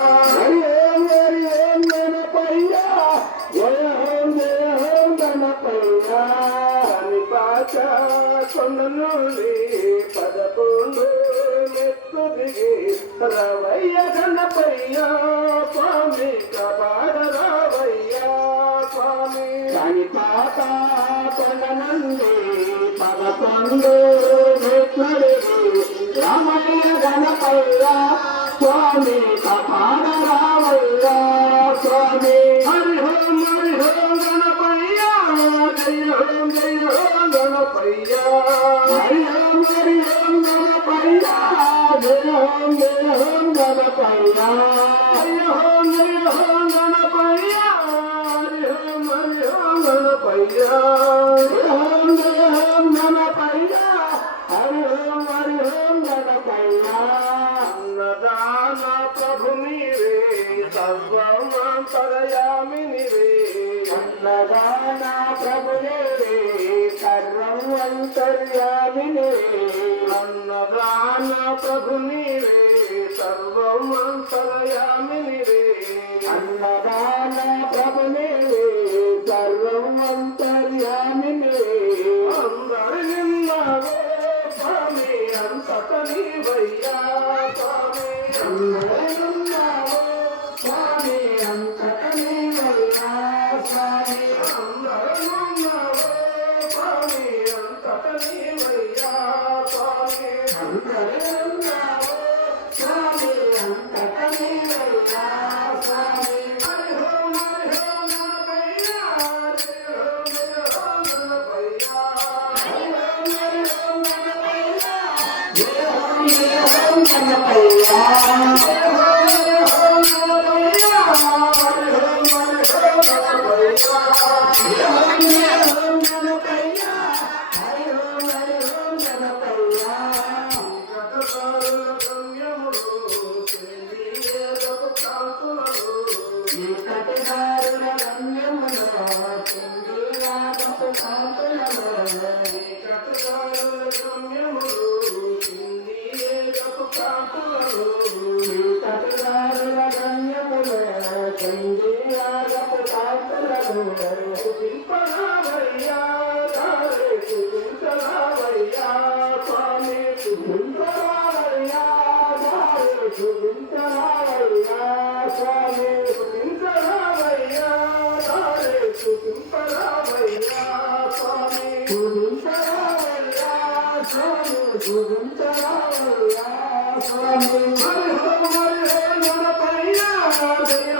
హరి ఓం గణపయ్య జయ ఓం గణపయ్య నిపాచ కొండ నుండి 11 మెట్టు దిగి రవయ్య గణపయ్య స్వామి కపాడ రావయ్య స్వామి నిపాత కొండ నుండి 11 మెట్లు దిగి రామయ్య గణపయ్య స్వామి కపాడ రావయ్య స్వామి హరి ఓం గణపయ్య జయ ఓం గణపయ్య హరి ఓం గణపయ్య జయ ఓం గణపయ్య హరి ఓం గణపయ్య హరి ఓం గణపయ్య గణపయ్య హరి ఓం గణపయ్య అన్నదాన ప్రభు నీవే సర్వమంతరయామి నీవే అన్నదాన ప్రభు నీవే సర్వమంతర్యామి నీవే అన్నదాన ప్రభు నీవే సర్వమంతరయామి నీవే అన్నదాన ప్రభు నీవే సర్వమంతర్యామి నీవే అందరి నిన్నవే స్వామి అంతట నీవయ్యా స్వామి అందరి నిన్నవే స్వామి అంతట నీవయ్యా స్వామి అందరి నిన్నవే స్వామి అంతట నీవయ్యా స్వామి అందరి నిన్నవే స్వామి అంతట నీవయ్యా స్వామి హరి ఓం గణపయ్య జయ ఓం గణపయ్య హరి ఓం గణపయ్య జయ ఓం గణపయ్య స్వామి